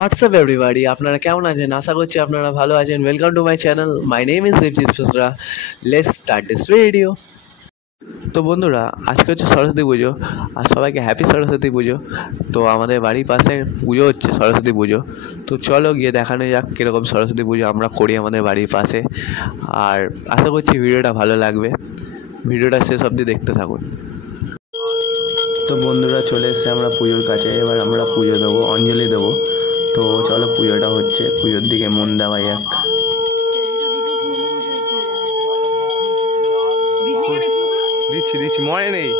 WhatsApp everybody, আপনারা কেমন আছেন? আশা করছি আপনারা ভালো আছেন। Welcome to my channel. My name is Deepjit Sutra. Let's start this video. তো বন্ধুরা, আজকে হচ্ছে সরস্বতী পুজো, আর সবাইকে হ্যাপি সরস্বতী পুজো। তো আমাদের বাড়ির পাশে পুজো হচ্ছে, সরস্বতী পুজো। তো চলো গিয়ে দেখানো যাক কীরকম সরস্বতী পুজো আমরা করি আমাদের বাড়ির পাশে। আর আশা করছি ভিডিওটা ভালো লাগবে, ভিডিওটা শেষ অবধি দেখতে থাকুন। তো বন্ধুরা, চলে এসেছে আমরা পুজোর কাছে। এবার আমরা পুজো দেবো, অঞ্জলি দেবো। তো চলো, পুজোটা হচ্ছে, পুজোর দিকে মন দেওয়া যাক। দিচ্ছি মনে নেই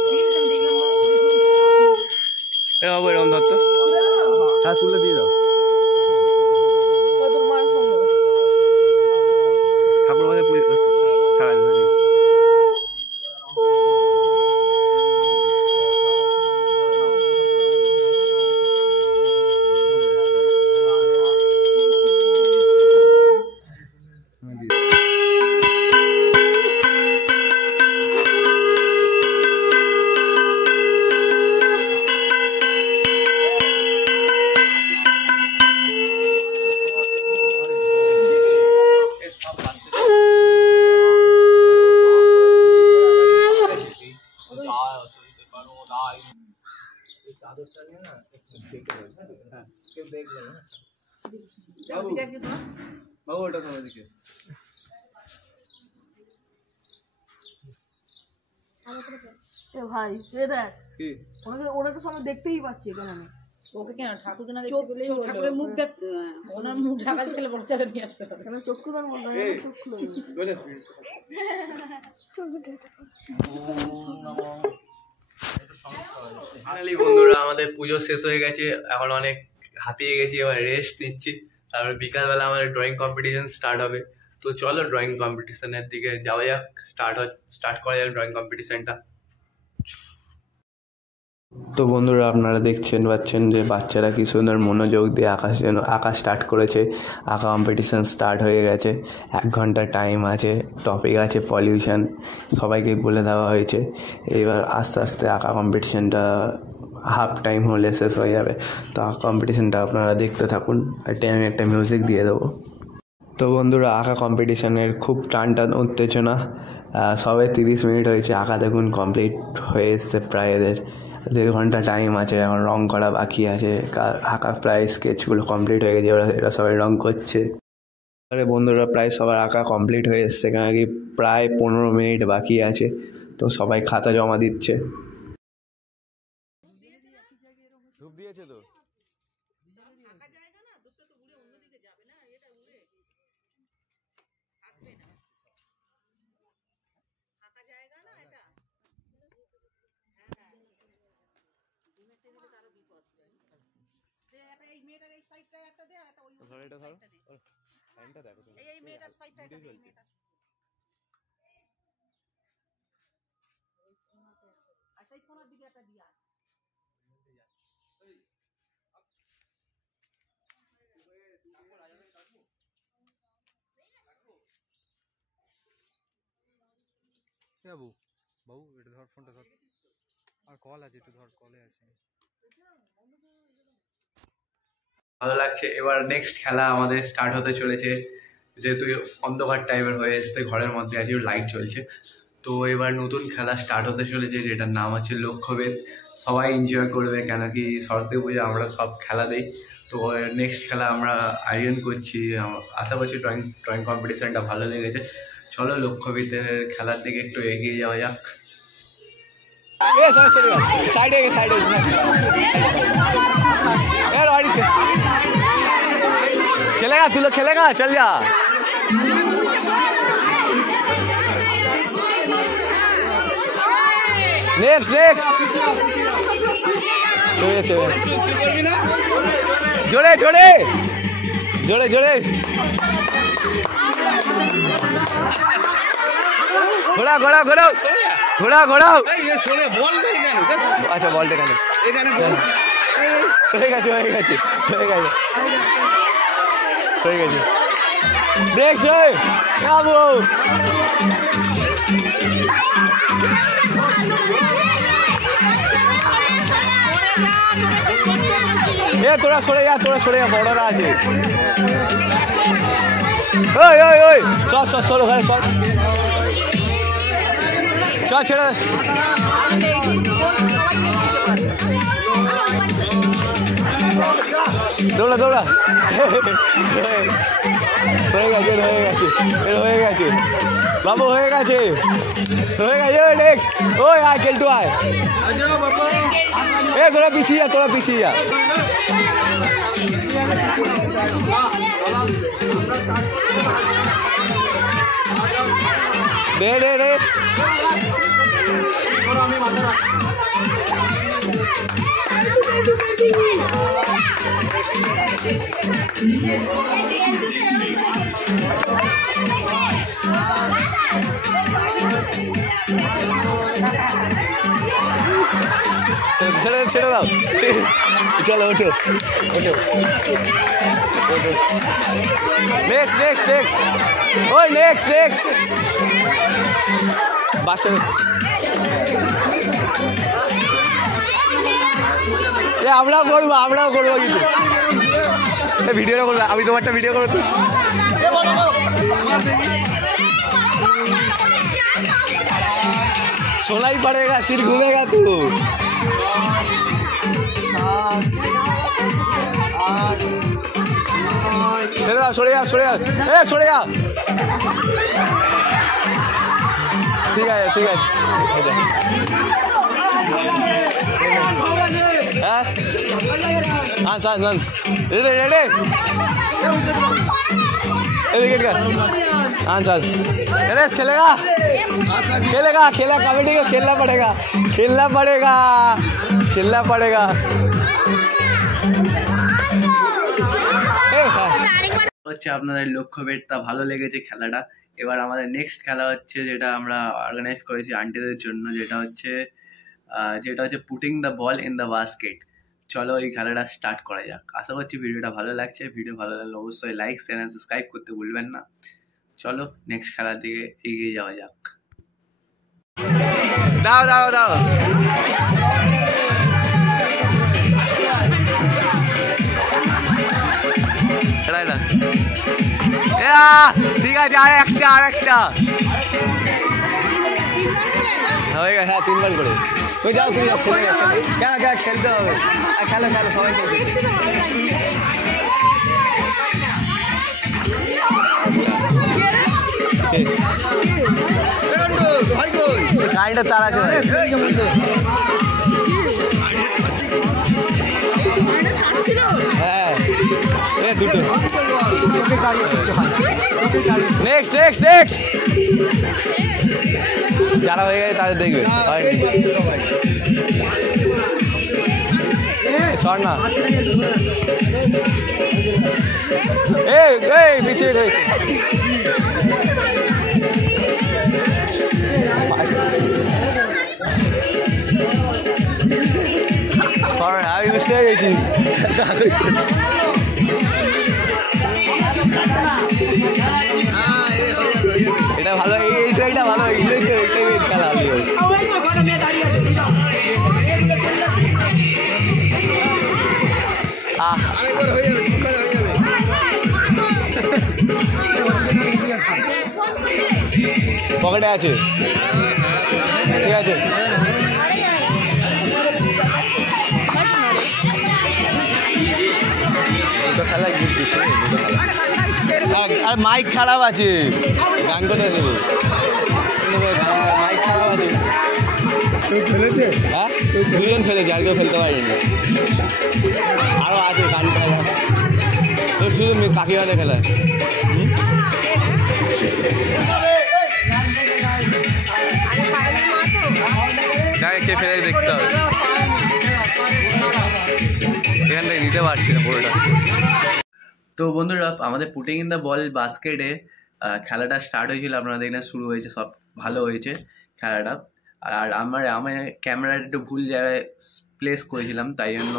বাবু, এরকম ধর তো। হ্যাঁ, তুলে দিয়ে দাও। ঠাকুর মাঝে পুজো বাবু, ওটা তোমার দিকে। ভাই ওনাকে সময় দেখতেই পাচ্ছি, কেন আমি ওকে কেন ঠাকুরকে না দেখতে পেলেই ঠাকুরের মুখ দেখতে, ওনার মুখ ঢাকা দিলে বড়চারে নিয়ে আসতে হবে। কেন চোখ খুলে বলবো, চোখ খুলে ফাইনালি বন্ধুরা, আমাদের পুজো শেষ হয়ে গেছে। এখন অনেক হাঁপিয়ে গেছি, এবার রেস্ট নিচ্ছি। তারপরে বিকালবেলা আমাদের ড্রয়িং কম্পিটিশন স্টার্ট হবে। তো চলো ড্রয়িং কম্পিটিশনের দিকে যাওয়া যাক, স্টার্ট করা যাক ড্রয়িং কম্পিটিশনটা। তো বন্ধুরা, আপনারা দেখছেন পাচ্ছেন যে বাচ্চারা কি সুন্দর মনোযোগ দিয়ে আঁকা স্টার্ট করেছে। আঁকা কম্পিটিশান স্টার্ট হয়ে গেছে। 1 ঘন্টা টাইম আছে। টপিক আছে পলিউশন, সবাইকে বলে দেওয়া হয়েছে। এবার আস্তে আস্তে আঁকা কম্পিটিশানটা হাফ টাইম হলে শেষ হয়ে যাবে। তো আঁকা কম্পিটিশানটা আপনারা দেখতে থাকুন। আমি একটা মিউজিক দিয়ে দেবো। তো বন্ধুরা, আঁকা কম্পিটিশানের খুব টান উত্তেজনা। সবে 30 মিনিট হয়েছে, আঁকা দেখুন কমপ্লিট হয়ে এসছে প্রায়। এদের 1.5 ঘন্টা টাইম আছে, এখন রং করা বাকি আছে। আঁকা প্রায় স্কেচগুলো কমপ্লিট হয়ে গেছে, এরা সবাই রং করছে। আরে বন্ধুরা, প্রায় সবার আঁকা কমপ্লিট হয়ে এসছে, কেন কি প্রায় 15 মিনিট বাকি আছে। তো সবাই খাতা জমা দিচ্ছে। ধূপ দিয়েছে তো। বাবু বাবু, এটা ধর, ফোনটা ধর, আর কল আছে, একটু ধর, কলে আছে। ভালো লাগছে। এবার নেক্সট খেলা আমাদের স্টার্ট হতে চলেছে। যেহেতু অন্ধকার টাইপের হয়ে এসছে, ঘরের মধ্যে আজকে লাইট চলছে। তো এবার নতুন খেলা স্টার্ট হতে চলেছে, যেটার নাম হচ্ছে লক্ষ্যভেদ। সবাই এনজয় করবে, কেন কি সরস্বতী পুজো আমরা সব খেলা দিই। তো নেক্সট খেলা আমরা আয়োজন করছি। আশা করছি ড্রয়িং কম্পিটিশানটা ভালো লেগেছে। চলো লক্ষ্যভেদের খেলার দিকে একটু এগিয়ে যাওয়া যাক। খেলেগা, তুই খেলেগা, চল যা। নেক্সট জোরে জোরে জোরে জোরে ঘোড়া ঘোড়া ঘোড়াও ঘোড়া ঘোড়াও। আচ্ছা, বলটা এখানে হয়ে গেছে হয়ে গেছে হয়ে গেছে হয়ে গেছে। নেক্সট বাবু, তোরা সরে যা বড়রা আছে। ওই ওই ওই সর ওখানে সর ছেড়ে দৌড়া হয়ে গেছে বাবু, হয়ে গেছে নেক্সট। ওই আয় কেলটু আয়, তোরা পিছিয়ে যা রে ছেড়ে দাও, চলো ওঠো নেক্সট ওই নেক্সট বাচ্চা আমরাও করবো কিন্তু ভিডিওটা করবো, আমি তোমারটা ভিডিও করবো। सोना ही पड़ेगा, सिर घूमेगा तू। छोड़ेगा ठीक है विकेट का आंसर खेलेगा कबड्डी को खेलना पड़ेगा হচ্ছে আপনাদের লক্ষ্যভেদটা ভালো লেগেছে খেলাটা। এবার আমাদের নেক্সট খেলা হচ্ছে যেটা আমরা অর্গানাইজ করেছি আন্টিদের জন্য, যেটা হচ্ছে putting the ball in the basket. চলো এই খেলাটা স্টার্ট করা যাক। আশা করছি ভিডিওটা ভালো লাগছে। ভিডিও ভালো লাগলে অবশ্যই লাইক চ্যানেল সাবস্ক্রাইব করতে ভুলবেন না। চলো নেক্সট খেলার দিকে এগিয়ে যাওয়া যাক। দাও ঠিক আছে, আর একটা হয়ে গেছে। হ্যাঁ 3 বার করে তুই যাও কেন খেলতে হবে। খেলো সবাই গাড়িটা তারা চলে। হ্যাঁ দুটো নেক্সট যারা হয়ে গেছে তাদের দেখবে। সর না, এই পিছিয়ে রয়েছে। আমি বুঝতে পেরেছি। এটা ভালো, এই ট্রাইটা ভালো, এইটাই খেলা পকেটে আছে, ঠিক আছে। আর মাইক খারাপ আছে, গান কোথায় দেবো? মাইক খারাপ আছে। খেলেছে? হ্যাঁ 2জন খেলেছে, আর কেউ খেলতে পারেনি। আরও আছে গান খেলা, শুধু কাকিমানে খেলা। কে ফেলে দেখতে হবে, এখান থেকে নিতে পারছি না পুরোটা। তো বন্ধুরা, আমাদের পুটিং ইন দ্য বল বাস্কেটে খেলাটা স্টার্ট হয়েছিল, আপনারা দেখলেন শুরু হয়েছে, সব ভালো হয়েছে খেলাটা। আর আমার ক্যামেরাটা একটু ভুল জায়গায় প্লেস করেছিলাম, তাই জন্য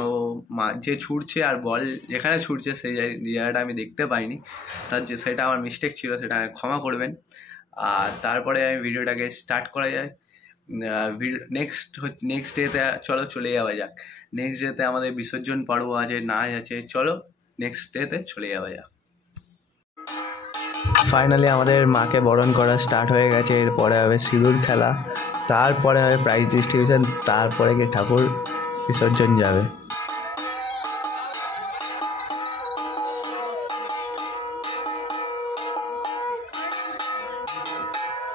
যে ছুটছে আর বল যেখানে ছুটছে সেই জায়গাটা আমি দেখতে পাইনি। সেটা আমার মিস্টেক ছিল, সেটা ক্ষমা করবেন। আর তারপরে আমি ভিডিওটাকে স্টার্ট করা যায়। নেক্সট ডেতে চলো চলে যাওয়া যাক। নেক্সট ডেতে আমাদের বিসর্জন পর্ব আছে, নাচ আছে, চলো নেক্সট ডেতে চলে যাওয়া যাক। ফাইনালি আমাদের মাকে বরণ করা স্টার্ট হয়ে গেছে। এরপরে হবে সিঁদুর খেলা, তারপরে হবে প্রাইজ ডিস্ট্রিবিউশন, তারপরে গিয়ে ঠাকুর বিসর্জন যাবে।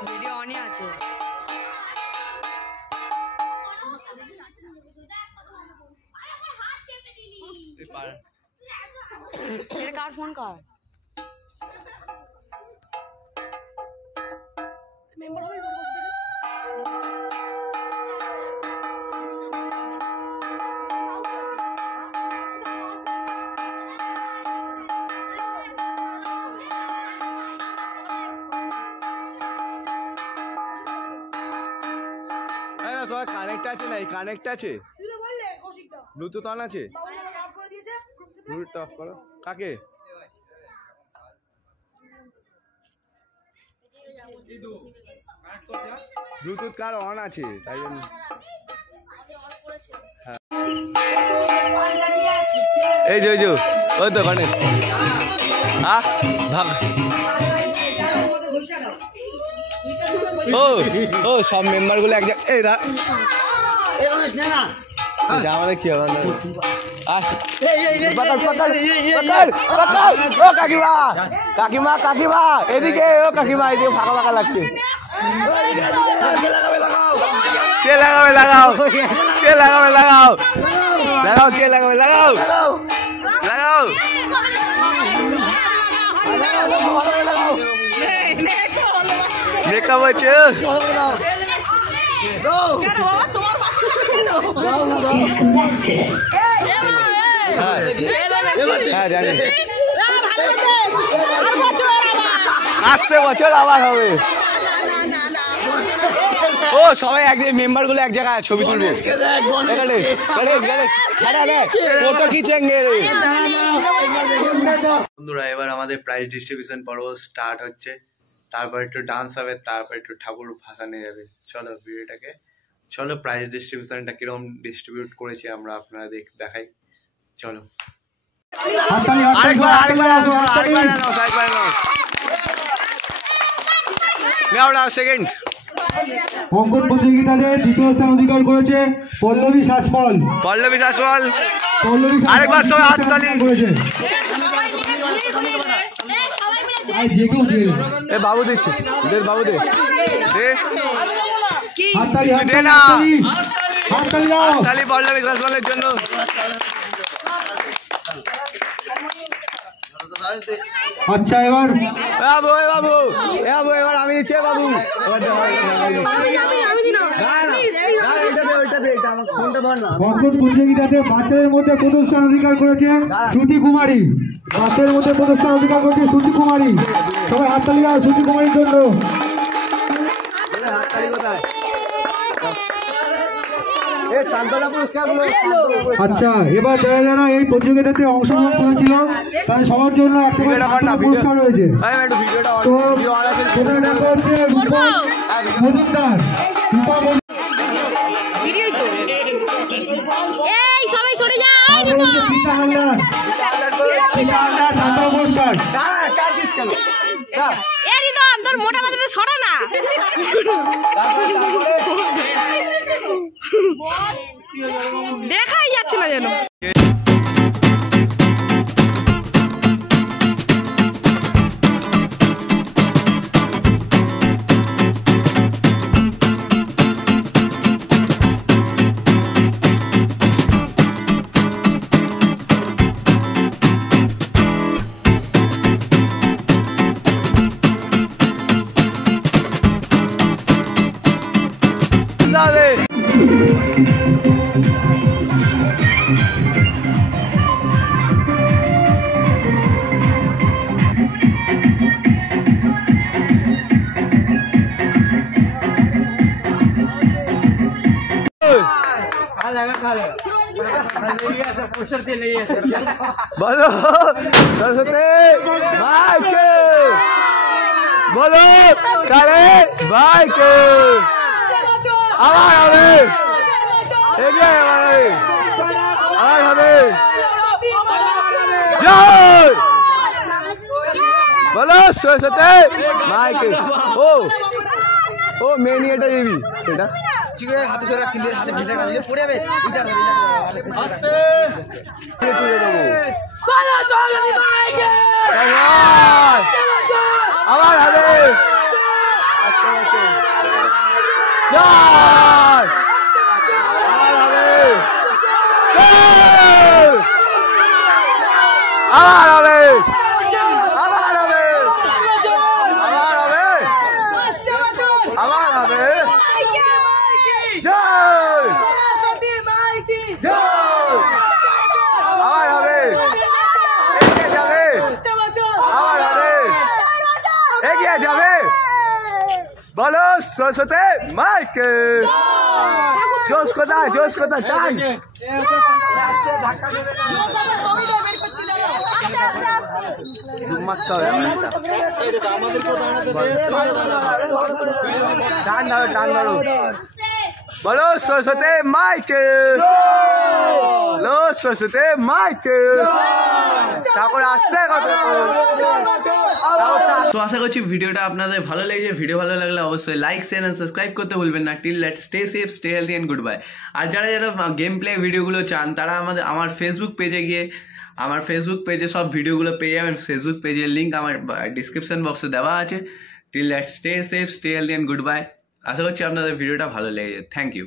ভিডিও অনই আছে। এটা কার ফোন কার? মেম্বার হবে বড় বসে থেকে। তোমার কানেক্ট আছে নাই? কানেক্ট আছে, ব্লুটুথ অন আছে, ব্লুটুথ অফ করো। কাকে? ব্লুটুথ কার অন আছে? তাই জন্য এই যে ওই তো কানেক্ট। ভাগ ও সব মেম্বারগুলো এক জায়গায়। আমাদের কি হবে? কাকিমা কাকিমা এদিকে, ও কাকিমা এদিকে ফাঁকা ফাঁকা লাগছে। কে লাগাবে লাগাও, কে লাগাবে লাগাও, লাগাও কে লাগাবে লাগাও, লাগাও মেকআপ হচ্ছে। হ্যাঁ জানি, আসছে বছর আবার হবে। ও সবাই এক মেম্বার গুলো এক জায়গায় ছবি তুলবো। বন্ধুরা এবার আমাদের প্রাইজ ডিস্ট্রিবিউশন পর্ব স্টার্ট হচ্ছে। তারপর একটু ডান্স হবে, তারপর একটু ঠাকুর ভাসানো যাবে। চলো ভিডিওটাকে, চলো প্রাইজ ডিস্ট্রিবিউশনটা কিরকম ডিস্ট্রিবিউট করেছি আমরা আপনারা দেখাই। চলো সেকেন্ড অঙ্কন প্রতিযোগিতাতে দ্বিতীয় স্থান অধিকার করেছে পল্লবী শাসমল। পল্লবী শাসমল আরেকবার সবাই হাততালি করেছে। এ বাবু দিচ্ছে, বাবু দে হাততালি হাততালি পল্লবী শাসমলের জন্য। আচ্ছা এবার বাবু বাবু বাবু এবার আমি দিচ্ছি বাবু। অঙ্কন প্রতিযোগিতাতে বাচ্চাদের মধ্যে প্রথম স্থান অধিকার করেছে শ্রুতি কুমারী। বাচ্চাদের মধ্যে প্রথম স্থান অধিকার করেছে শ্রুতি কুমারী। সবাই হাততালি দাও শ্রুতি কুমারীর জন্য। আচ্ছা এবার যারা যারা এই প্রতিযোগিতাতে অংশগ্রহণ করেছিল তাদের সবার জন্য একটা পুরস্কার রয়েছে। তো হচ্ছে রূপা মজুমদার। তোর মোটা মাথাতে সরা না, দেখাই যাচ্ছে না যেন। बोलो सरस्वती भाई के, बोलो सारे भाई के। আবার হবে এগিয়ে হবে আবার হবে জয় বলো সরস্বতী মাইকে ও মেনি এটা দিবি সেটা হাতে ধরে কিনতে হাতে ভিজা দিলে পড়ে যাবে আবার হবে জয় আবার হবে আবার হবে আবার হবে আবার হবে আবার হবে জয় জয় আবার হবে এগিয়ে যাবে আবার হবে এগিয়ে যাবে বলো সরস্বতী মাইকে জোশ কোথায় টাইম মারতে হবে টান ধরো বলো সরস্বতী মাইকে লো সরস্বতী মাইকে তারপর আসছে কত তো আশা করছি ভিডিওটা আপনাদের ভালো লেগেছে ভিডিও ভালো লাগলে অবশ্যই লাইক শেয়ার এন্ড সাবস্ক্রাইব করতে ভুলবেন না till let's stay safe stay healthy and goodbye আর যারা গেম প্লে ভিডিওগুলো চান তারা আমার ফেসবুক পেজে গিয়ে আমার ফেসবুক পেজে সব ভিডিওগুলো পেয়ে যাবেন ফেসবুক পেজের লিঙ্ক আমার ডিসক্রিপশন বক্সে দেওয়া আছে till let's stay safe stay healthy and goodbye আশা করছি আপনাদের ভিডিওটা ভালো লেগেছে থ্যাংক ইউ